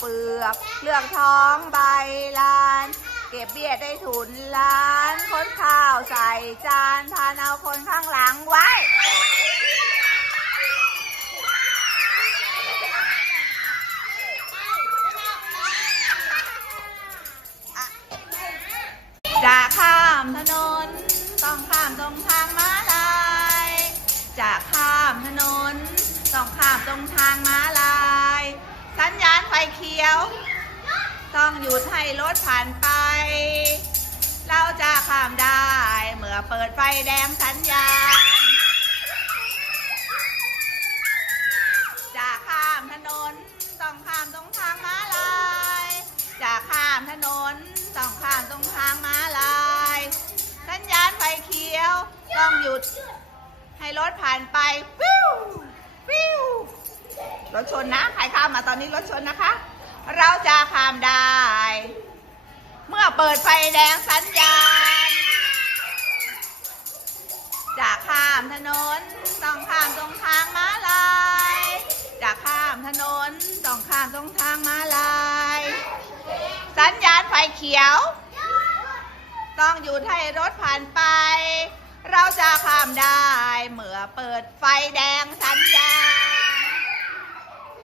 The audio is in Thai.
เปลือกเลือกท้องใบลานเก็บเบี้ยได้ถุนล้านค้นข้าวใส่จานพานเอาคนข้างหลังไว้จะข้ามถนนต้องข้ามตรงทางม้าลายจะข้ามถนนต้องข้ามตรงทางม้าลายสัญญาณไฟเขียวต้องหยุดให้รถผ่านไปเราจะข้ามได้เมื่อเปิดไฟแดงสัญญาณจะข้ามถนนต้องข้ามตรงทางม้าลายจะข้ามถนนต้องข้ามตรงทางม้าลายสัญญาณไฟเขียวต้องหยุดให้รถผ่านไปฟิวฟิวรถชนนะใครข้ามมาตอนนี้รถชนนะคะเราจะข้ามได้เมื่อเปิดไฟแดงสัญญาณจะข้ามถนนต้องข้ามตรงทางม้าลายจะข้ามถนนต้องข้ามตรงทางม้าลายสัญญาณไฟเขียวต้องหยุดให้รถผ่านไปเราจะข้ามได้เมื่อเปิดไฟแดงสัญญาณ